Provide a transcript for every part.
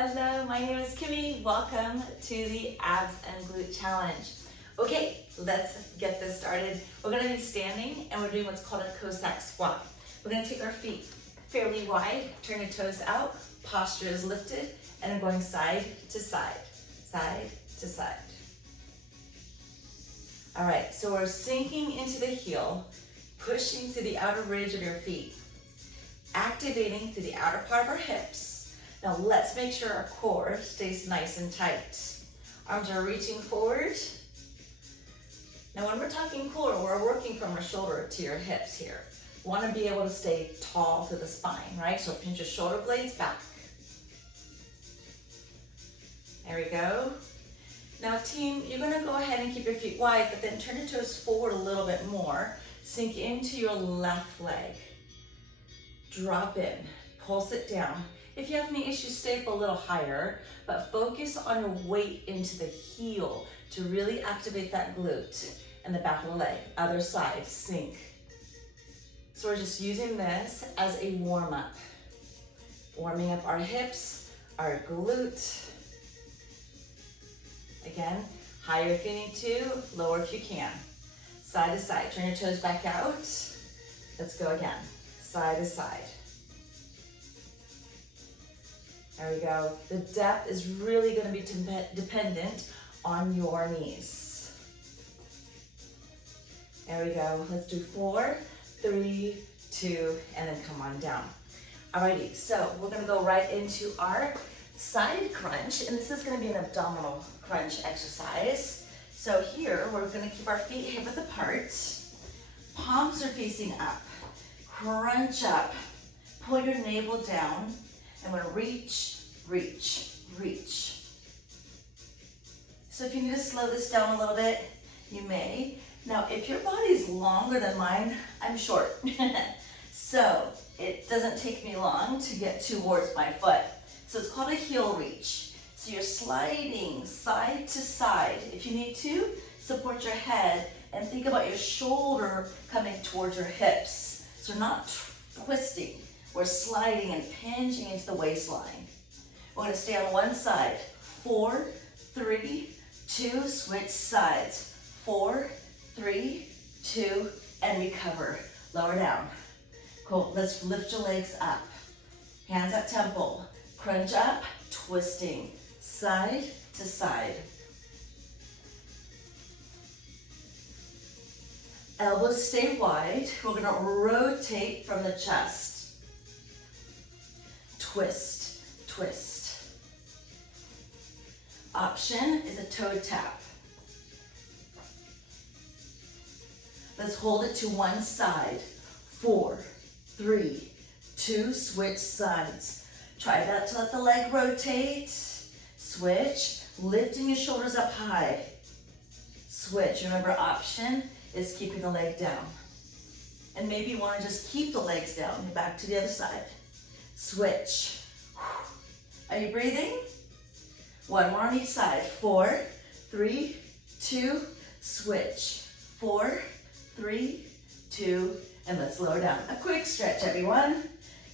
Hello, my name is Kimmy. Welcome to the Abs and Glute Challenge. Okay, let's get this started. We're gonna be standing and we're doing what's called a Cossack squat. We're gonna take our feet fairly wide, turn your toes out, posture is lifted, and I'm going side to side, side to side. All right, so we're sinking into the heel, pushing through the outer ridge of your feet, activating through the outer part of our hips. Now let's make sure our core stays nice and tight. Arms are reaching forward. Now when we're talking core, we're working from our shoulder to your hips here. We want to be able to stay tall through the spine, right? So pinch your shoulder blades back. There we go. Now team, you're gonna go ahead and keep your feet wide, but then turn your toes forward a little bit more. Sink into your left leg. Drop in, pulse it down. If you have any issues, stay up a little higher, but focus on your weight into the heel to really activate that glute and the back of the leg. Other side, sink. So we're just using this as a warm-up. Warming up our hips, our glute. Again, higher if you need to, lower if you can. Side to side, turn your toes back out. Let's go again, side to side. There we go. The depth is really going to be dependent on your knees. There we go. Let's do 4, 3, 2, and then come on down. Alrighty, so we're going to go right into our side crunch, and this is going to be an abdominal crunch exercise. So here, we're going to keep our feet hip width apart. Palms are facing up. Crunch up. Pull your navel down. And we're gonna reach, reach, reach. So if you need to slow this down a little bit, you may. Now, if your body is longer than mine, I'm short. So it doesn't take me long to get towards my foot. So it's called a heel reach. So you're sliding side to side. If you need to, support your head and think about your shoulder coming towards your hips. So we're not twisting. We're sliding and pinching into the waistline. We're gonna stay on one side. 4, 3, 2, switch sides. 4, 3, 2, and recover. Lower down. Cool, let's lift your legs up. Hands at temple. Crunch up, twisting, side to side. Elbows stay wide. We're gonna rotate from the chest. Twist, twist. Option is a toe tap. Let's hold it to one side. 4, 3, 2, switch sides. Try that to let the leg rotate. Switch, lifting your shoulders up high. Switch, remember option is keeping the leg down. And maybe you wanna just keep the legs down. Back to the other side. Switch. Are you breathing? One more on each side. 4, 3, 2, switch. 4, 3, 2, and let's lower down. A quick stretch, everyone.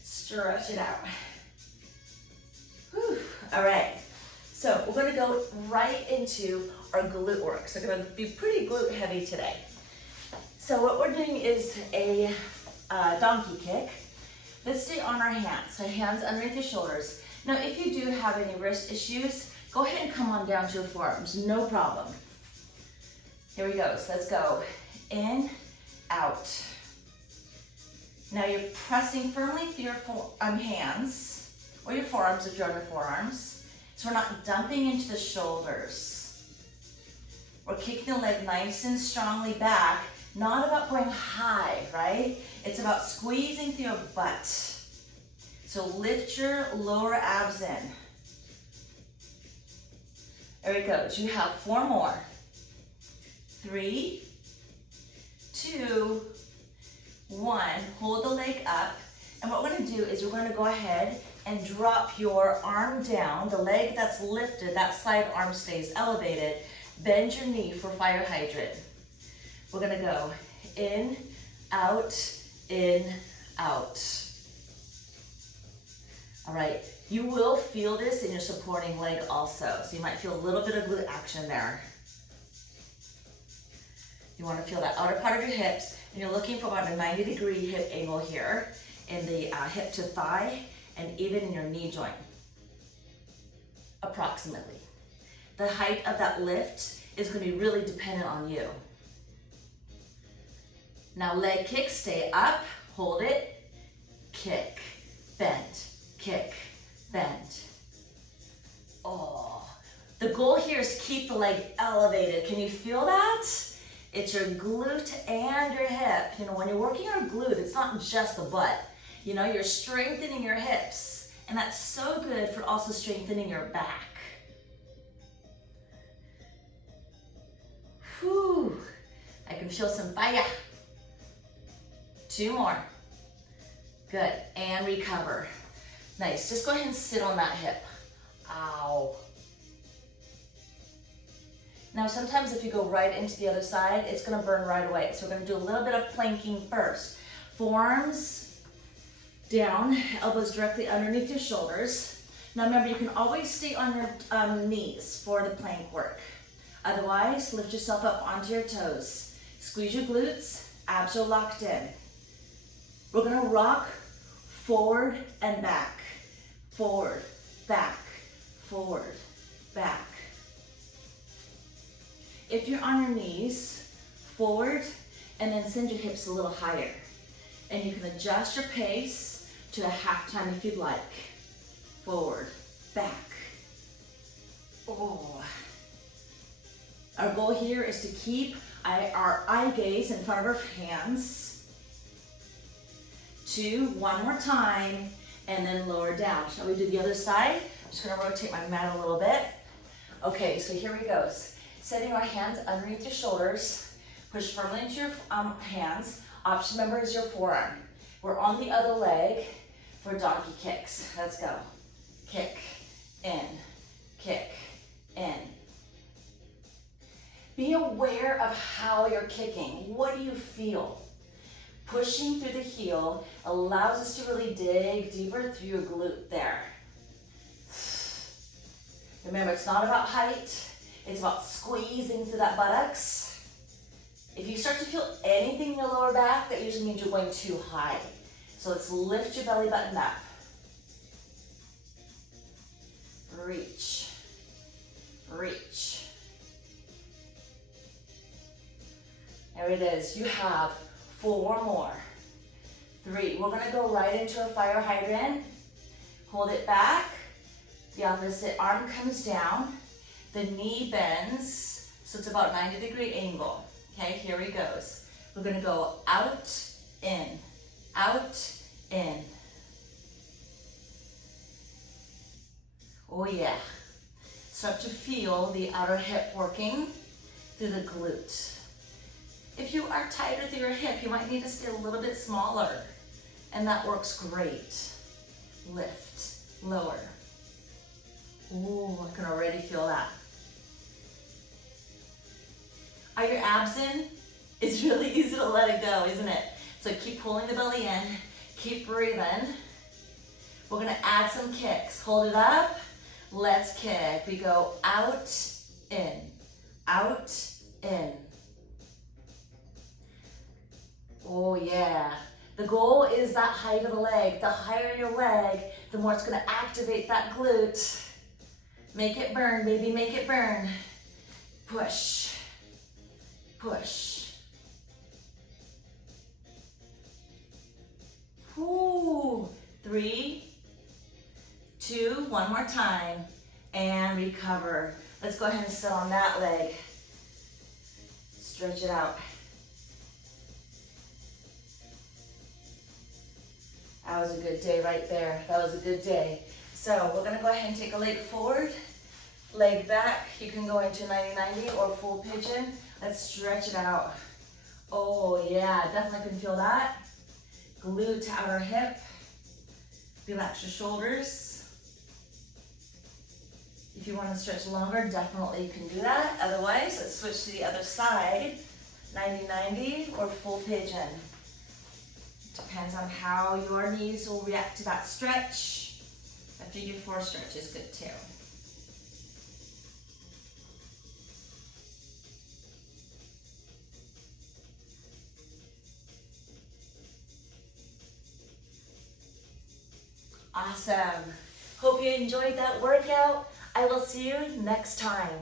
Stretch it out. Whew. All right, so we're gonna go right into our glute work. So we're gonna be pretty glute heavy today. So what we're doing is a donkey kick. Let's stay on our hands, so hands underneath your shoulders. Now, if you do have any wrist issues, go ahead and come on down to your forearms, no problem. Here we go, so let's go. In, out. Now you're pressing firmly through your hands, or your forearms if you're on your forearms, so we're not dumping into the shoulders. We're kicking the leg nice and strongly back, not about going high, right? It's about squeezing through your butt. So lift your lower abs in. There it goes. You have 4 more. 3, 2, 1. Hold the leg up. And what we're gonna do is we're gonna go ahead and drop your arm down. The leg that's lifted, that side arm stays elevated. Bend your knee for fire hydrant. We're gonna go in, out, All right, you will feel this in your supporting leg also. So you might feel a little bit of glute action there. You want to feel that outer part of your hips, and you're looking for about a 90-degree hip angle here in the hip to thigh and even in your knee joint, approximately. The height of that lift is going to be really dependent on you. Now leg kick, stay up, hold it, kick, bend, kick, bend. Oh, the goal here is to keep the leg elevated. Can you feel that? It's your glute and your hip. You know, when you're working on glute, it's not just the butt. You know, you're strengthening your hips, and that's so good for also strengthening your back. Whew, I can feel some fire. 2 more. Good, and recover. Nice, just go ahead and sit on that hip. Ow. Now sometimes if you go right into the other side, it's gonna burn right away. So we're gonna do a little bit of planking first. Forearms down, elbows directly underneath your shoulders. Now remember, you can always stay on your knees for the plank work. Otherwise, lift yourself up onto your toes. Squeeze your glutes, abs are locked in. We're gonna rock forward and back. Forward, back, forward, back. If you're on your knees, forward, and then send your hips a little higher. And you can adjust your pace to a half time if you'd like. Forward, back. Oh. Our goal here is to keep our eye gaze in front of our hands. 2, one more time, and then lower down. Shall we do the other side? I'm just gonna rotate my mat a little bit. Okay, so here we go. Setting our hands underneath your shoulders. Push firmly into your hands. Option member is your forearm. We're on the other leg for donkey kicks. Let's go. Kick, in, kick, in. Be aware of how you're kicking. What do you feel? Pushing through the heel allows us to really dig deeper through your glute there. Remember, it's not about height. It's about squeezing through that buttocks. If you start to feel anything in your lower back, that usually means you're going too high. So let's lift your belly button up. Reach, reach. There it is. You have 4 more. 3. We're gonna go right into a fire hydrant. Hold it back. The opposite arm comes down. The knee bends, so it's about 90-degree angle. Okay, here he goes. We're gonna go out, in, out, in. Oh yeah. Start to feel the outer hip working through the glute. If you are tighter through your hip, you might need to stay a little bit smaller, and that works great. Lift, lower. Ooh, I can already feel that. Are your abs in? It's really easy to let it go, isn't it? So keep pulling the belly in, keep breathing. We're gonna add some kicks. Hold it up, let's kick. We go out, in, out, in. Oh yeah. The goal is that height of the leg. The higher your leg, the more it's gonna activate that glute. Make it burn, baby, make it burn. Push. Push. Whoo. 3, 2, one more time, and recover. Let's go ahead and sit on that leg. Stretch it out. That was a good day right there. That was a good day. So we're gonna go ahead and take a leg forward, leg back. You can go into 90-90 or full pigeon. Let's stretch it out. Oh yeah, definitely can feel that. Glute outer hip. Relax your shoulders. If you want to stretch longer, definitely you can do that. Otherwise, let's switch to the other side. 90-90 or full pigeon. Depends on how your knees will react to that stretch. A figure 4 stretch is good too. Awesome. Hope you enjoyed that workout. I will see you next time.